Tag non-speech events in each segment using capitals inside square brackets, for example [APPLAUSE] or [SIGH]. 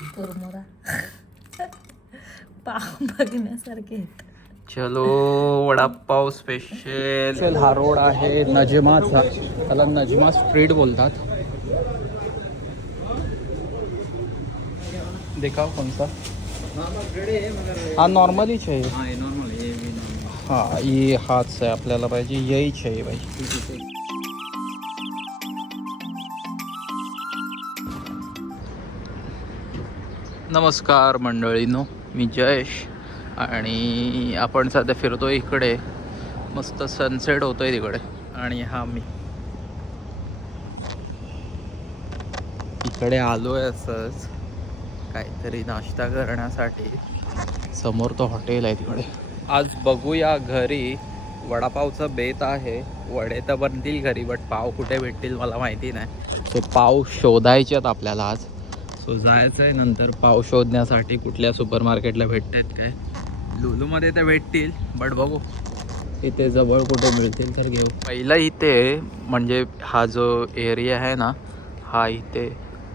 चुरमुरा पाव बघण्यासारखे आहेत. चलो वडापाव स्पेशल हा रोड आहे नजमाचा. त्याला नजमा स्ट्रीट बोलतात. देखाव कोणता? हा नॉर्मलीच आहे हा ये हाच आहे आपल्याला पाहिजे. यहीच आहे पाहिजे नमस्कार मंडळीनो मी जयेश आणि आपण सध्या फिरतो आहे इकडे. मस्त सनसेट होतो आहे तिकडे. आणि हा मी. इकडे आलो आहे असंच. काहीतरी नाश्ता करण्यासाठी. समोर तो हॉटेल आहे तिकडे. आज बघूया घरी. वडापावचं बेत आहे. वडे तर बनतील घरी बट पाव कुठे भेटतील मला माहिती नाही. ते पाव शोधायचे आहेत आपल्याला आज. सो जायचं आहे. नंतर पाव शोधण्यासाठी कुठल्या सुपर मार्केटला भेटतात काय? लुलूमध्ये तर भेटतील बट बघू. इथे जवळ कुठे मिळतील तर घेऊ. पहिलं इथे म्हणजे हा जो एरिया आहे ना हा इथे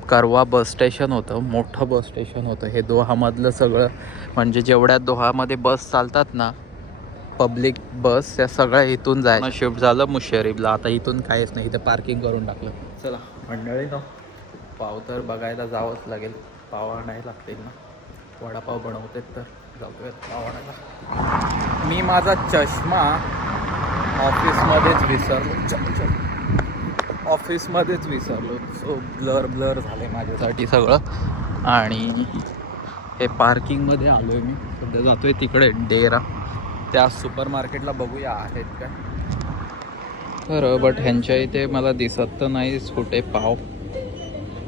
करवा बस स्टेशन होतं मोठं बस स्टेशन होतं. हे दोहामधलं सगळं म्हणजे जेवढ्या दोहामध्ये बस चालतात ना पब्लिक बस त्या सगळ्या इथून जायचं. शिफ्ट झालं मुशरीफला आता इथून काहीच नाही इथं पार्किंग करून टाकलं. चला मंडळी. ना पाव तर बघायला जावंच लागेल. पाव आणायला लागतील ना. वडापाव बनवते तर जाऊयात पाव आणायला. मी माझा चष्मा ऑफिसमध्येच विसरलो. चल चल. ऑफिसमध्येच विसरलो. सो ब्लर ब्लर झाले माझ्यासाठी सगळं. आणि हे पार्किंगमध्ये आलो आहे मी. सध्या जातो आहे तिकडे डेरा. त्या सुपर मार्केटला बघूया आहेत काय खरं बट ह्यांच्या इथे मला दिसत तर नाहीच कुठे पाव.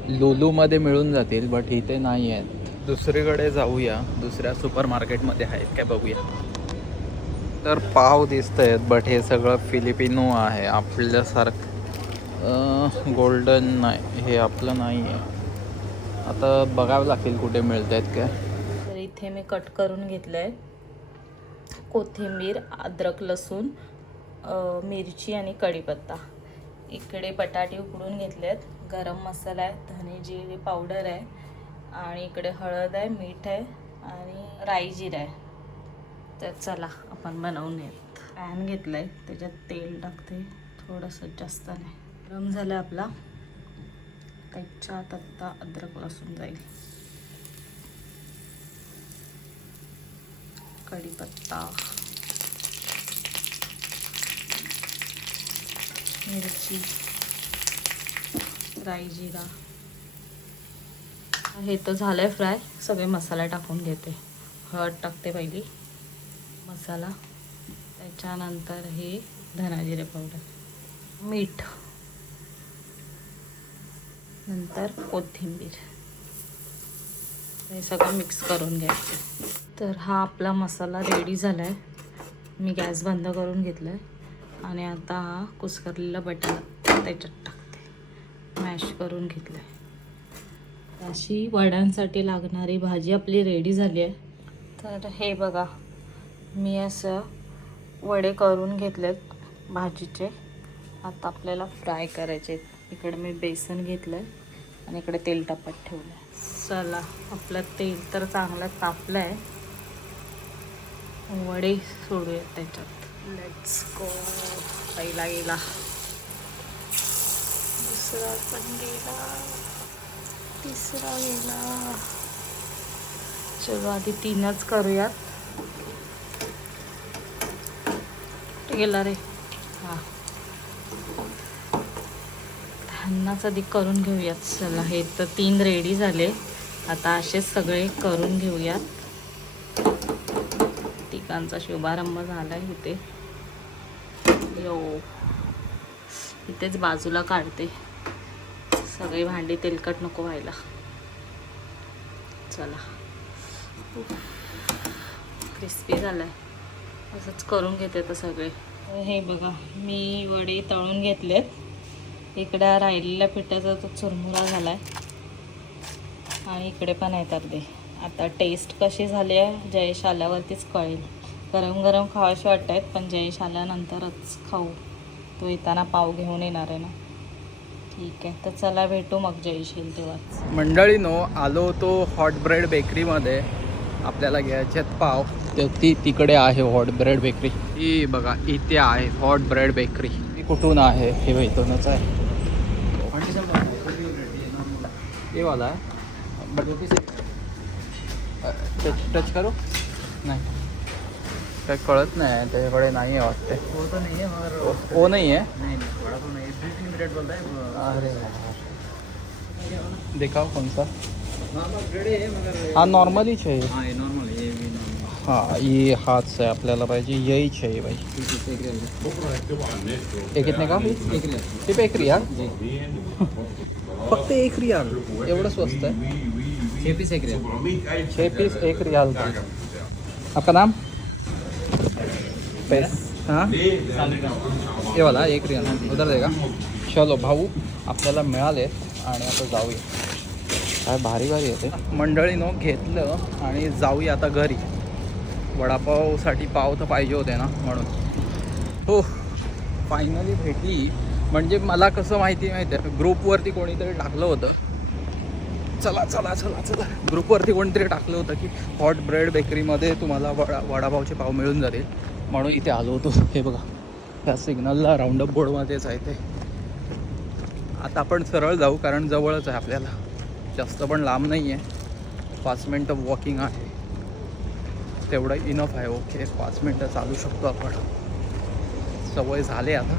लुलूमध्ये मिळून जातील बट इथे नाही आहेत. दुसरीकडे जाऊया. दुसऱ्या सुपर मार्केटमध्ये आहेत. काय बघूया. तर पाव दिसत आहेत बट हे सगळं फिलिपिनो आहे. आपल्यासारखं गोल्डन नाही. हे आपलं नाही आहे आता बघावं लागेल कुठे मिळत आहेत काय. तर इथे मी कट करून घेतलं आहे कोथिंबीर अद्रक लसूण मिरची आणि कढीपत्ता. इकडे बटाटे उकडून घेतलेत. गरम मसाला आहे धने जिरे पावडर आहे आणि इकडे हळद आहे मीठ आहे आणि राई जिरा आहे. तर चला आपण बनवून येत पॅन घेतलं आहे त्याच्यात तेल टाकते थोडंसं जास्त नाही. गरम झालं आपला. त्याच्यात आत्ता अद्रक लसूण जाईल. कढीपत्ता. मिरची. राई जिरा हे तर झालंय फ्राय. सगळे मसाला टाकून घेते. हळद टाकते पहिली. मसाला. त्याच्यानंतर हे धनाजिरे पावडर मीठ. नंतर कोथिंबीर. हे सगळं मिक्स करून घ्यायचं. तर हा आपला मसाला रेडी झाला आहे मी गॅस बंद करून घेतला आहे आणि आता हा कुसकरलेला बटाटा त्याच्यात मॅश करून घेतलं आहे अशी वड्यांसाठी लागणारी भाजी आपली रेडी झाली आहे. तर हे बघा मी असं वडे करून घेतलेत भाजीचे. आता आपल्याला फ्राय करायचे आहेत. इकडे मी बेसन घेतलं आहे आणि इकडे तेल तापत ठेवलं आहे चला आपलं तेल तर चांगलं तापलं आहे वडे सोडूयात त्याच्यात. लेट्स गो पहिला गेला. दुसरा पण गेला तिसरा गेला. चलो आधी तीनच करूयात. गेला रे? हां. त्यांनाच आधी करून घेऊयात. चला हे तर तीन रेडी झाले. आता असेच सगळे करून घेऊयात. तिकांचा शुभारंभ झाला आहे इथे. यो. इथेच बाजूला काढते. सगळी भांडी तेलकट नको व्हायला. चला. क्रिस्पी झालाय. असंच करून घेते तर सगळे. हे बघा मी वडे तळून घेतलेत. इकडे राहिलेल्या पिठाचा तो चुरमुरा झालाय. आणि इकडे पण आहेत अगदी आता टेस्ट कशी झाली आहे जयेश आल्यावरतीच कळेल. गरम गरम खावाशी वाटत आहेत पण जयेश आल्यानंतरच खाऊ. तो येताना पाव घेऊन येणार आहे ना. ठीक आहे. तर चला भेटू मग जयशील तेव्हाच. मंडळीनो आलो होतो हॉट ब्रेड बेकरीमध्ये आपल्याला घ्यायचे पाव. तर ती तिकडे आहे हॉट ब्रेड बेकरी ही बघा इथे आहे हॉट ब्रेड बेकरी ती कुठून आहे? हे भेटूनच आहे. हे वाला आहे. टच टच करू? नाही. काय कळत नाही त्याच्याकडे नाही आहे वाटते वो तो नहीं है मगर ओ नाही आहे नहीं नहीं बड़ा तो नहीं दो तीन ब्रेड बोलता है वो- दिखाओ कौन सा। नॉर्मल है मगर हा हाँ ये नॉर्मल है ये भी नॉर्मल हा। ये हाच आहे आपल्याला पाहिजे यही चाहिए भाई। एक रियल हे। कितने का सिर्फ़ एक रियाल? फक्त एक रियाल। एवढं स्वस्त आहे छः पीस एक रियाल। छः पीस एक रियाल। का आपका नाम? पैस हाँ? ये वाला एक रियाल उधर देगा चलो भाऊ आपल्याला मिळाले आणि आता जाऊया. काय भारी भारी येते मंडळीनं घेतलं आणि जाऊया आता घरी. वडापावसाठी पाव तर पाहिजे होते ना म्हणून. हो फायनली भेटली. म्हणजे मला कसं माहिती माहिती आहे? ग्रुपवरती कोणीतरी टाकलं होतं. चला चला चला चला. ग्रुपवरती कोणीतरी टाकलं होतं की हॉट ब्रेड बेकरीमध्ये तुम्हाला वडा वडापावचे पाव मिळून जातील. म्हणून इथे आलो होतो. हे बघा त्या सिग्नलला राऊंडअप बोर्डमध्येच आहे ते. आता आपण सरळ जाऊ कारण जवळच आहे आपल्याला. जास्त पण लांब नाही आहे पाच मिनटं वॉकिंग आहे. तेवढं इनफ आहे ओके पाच मिनटं चालू शकतो आपण. सवय झाले आता.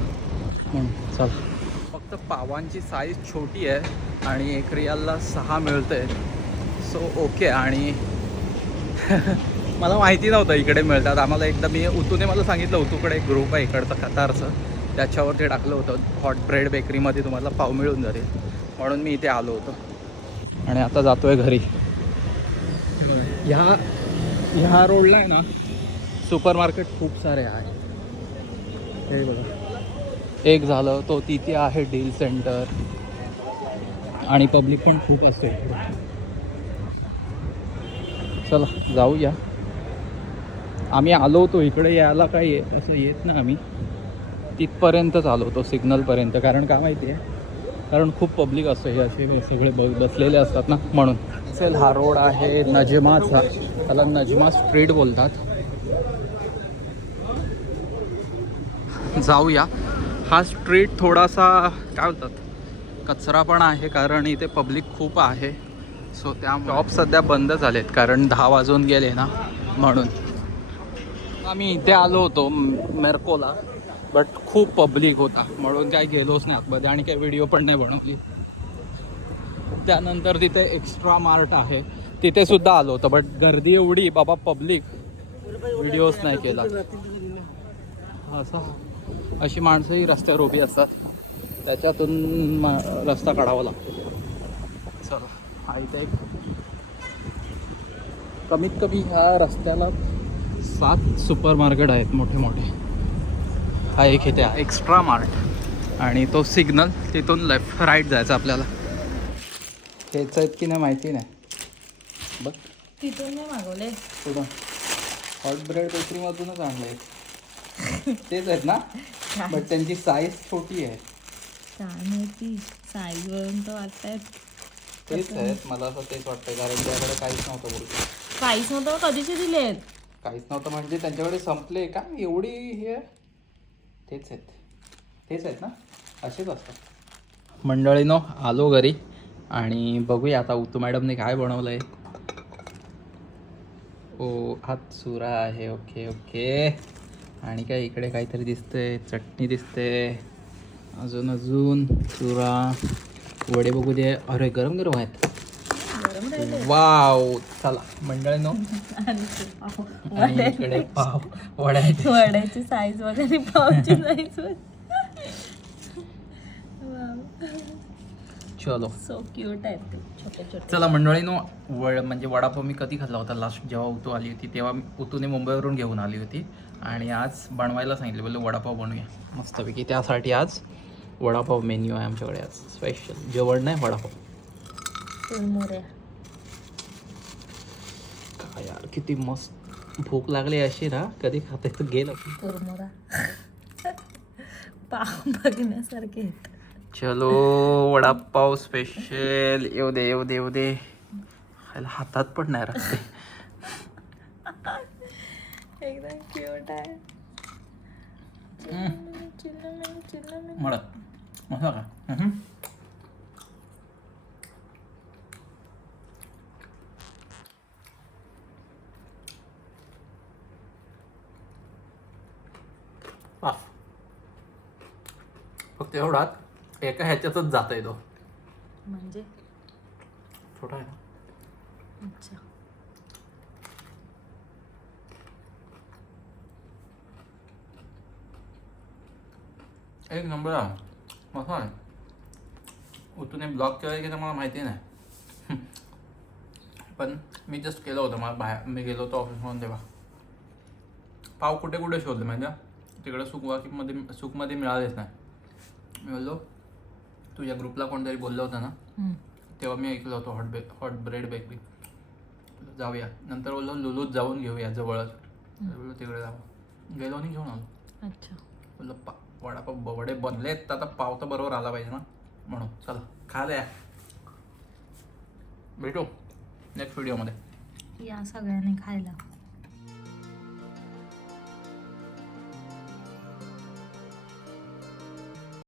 म्हणून चला. फक्त पावांची साईज छोटी आहे आणि एक रियालला सहा मिळते सो ओके आणि [LAUGHS] मला माहिती नव्हतं इकडे मिळतात. आम्हाला एकदा मी उतूने मला सांगितलं उतूकडे एक ग्रुप आहे इकडचं कतारचं. त्याच्यावर ते टाकलं होतं. हॉट ब्रेड बेकरीमध्ये तुम्हाला पाव मिळून जाईल म्हणून मी इथे आलो होतो. आणि आता जातोय घरी. ह्या ह्या रोडला आहे ना सुपर मार्केट खूप सारे आहे हे बघा. एक झालं तो तिथे आहे डील सेंटर आणि पब्लिक पण खूप असते. चला जाऊया. आम्ही आलो होतो इकडे यायला काय येत असं येत ना आम्ही. तिथपर्यंतच आलो होतो सिग्नलपर्यंत. कारण का माहिती आहे कारण खूप पब्लिक असतं हे असे सगळे ब बसलेले असतात ना म्हणून. चल हा रोड आहे नजमाचा. त्याला नजमा स्ट्रीट बोलतात. जाऊया. हा स्ट्रीट थोडासा काय बोलतात? कचरा पण आहे कारण इथे पब्लिक खूप आहे. सो त्या शॉप सध्या बंद झालेत कारण दहा वाजून गेले ना म्हणून. आम्ही इथे आलो होतो मेरकोला बट खूप पब्लिक होता. म्हणून काय गेलोच नाही आतमध्ये आणि काही व्हिडिओ पण नाही बनवली. त्यानंतर तिथे एक्स्ट्रा मार्ट आहे. तिथे सुद्धा आलो होतं बट गर्दी एवढी बाबा पब्लिक व्हिडिओज नाही केला. असं. अशी माणसंही रस्त्यावर उभी असतात. त्याच्यातून म- रस्ता काढावा लागतो. चला हा इथे कमीत कमी ह्या रस्त्याला सात सुपर मार्केट आहेत मोठे मोठे. हा एक इथे आहे. एक्स्ट्रा मार्ट आणि तो सिग्नल तिथून लेफ्ट राईट जायचं आपल्याला. हेच आहेत की नाही माहिती नाही. बघ. तिथून नाही मागवले. कुठं? हॉट ब्रेड बेकरीमधूनच आणले तेच आहेत ना? बट त्यांची साईज छोटी आहे. साईज वरून तर वाटतायत तेच आहेत. मला असं तेच वाटतं कारण त्याकडे काहीच नव्हतं बोलतो. काहीच नव्हतं कधीचे दिलेत? काहीच नव्हतं. म्हणजे त्यांच्याकडे संपले का? एवढी हे तेच आहेत. तेच आहेत ना? असेच असतात. मंडळीनो आलो घरी आणि बघूया आता उतू मॅडमने काय बनवलं आहे ओ हात सुरा आहे. Okay okay. आणि काय इकडे काहीतरी दिसतंय. चटणी दिसते अजून अजून चुरा वडे बघू दे. अरे गरम गरम आहेत. वाव. चला पाव. आणि इकडे पाव वड्याचे. वड्याची साईज वगैरे पावची साईज चलो. सो क्यूट आहेत ते छोटे छोटे. चला मंडळीनो वड म्हणजे वडापाव मी कधी खाल्ला होता लास्ट जेव्हा उतू आली होती तेव्हा उतूने मुंबईवरून घेऊन आली होती. आणि आज बनवायला सांगितलं बोलले वडापाव बनवूया. मस्तपैकी त्यासाठी आज वडापाव मेन्यू आहे आमच्याकडे आज. स्पेशल जेवण नाही वडापाव. यार किती मस्त भूक लागली अशी ना कधी खाते तर गेलं. [LAUGHS] पाव बघण्यासारखे आहेत. चलो वडापाव स्पेशल येऊ दे येऊ दे येऊ दे. खायला हातात पण नाही राहते [LAUGHS] एकदम क्यूट आहे. म्हणत मसा का? वाफ फक्त एवढाच एका ह्याच्यातच जाता येतो म्हणजे? छोटा आहे ना. अच्छा. एक नंबर आहे. मस्त आहे. उतून ब्लॉग केलं की तर मला माहिती नाही. [LAUGHS] पण मी जस्ट केलं होतं. मला बाहेर मी गेलो होतो ऑफिसमधून तेव्हा. पाव कुठे कुठे शोधले माहिती आहे? तिकडे सुकवाकीमध्ये सुकमध्ये मिळालेच नाही. मी बोललो तुझ्या ग्रुपला कोणतरी बोललं होतं ना. तेव्हा मी ऐकलं होतं हॉट बे हॉट ब्रेड बेकरी. जाऊया. नंतर बोललो लुलूत जाऊन घेऊया जवळच. बोललो तिकडे जाऊ गेलो आणि घेऊन आलो. अच्छा. बोललो पा वडापाव वडे बनलेत तर आता पाव तर बरोबर आला पाहिजे ना. म्हणून चला खायला या भेटू नेक्स्ट व्हिडिओमध्ये या सगळ्यांनी खायला.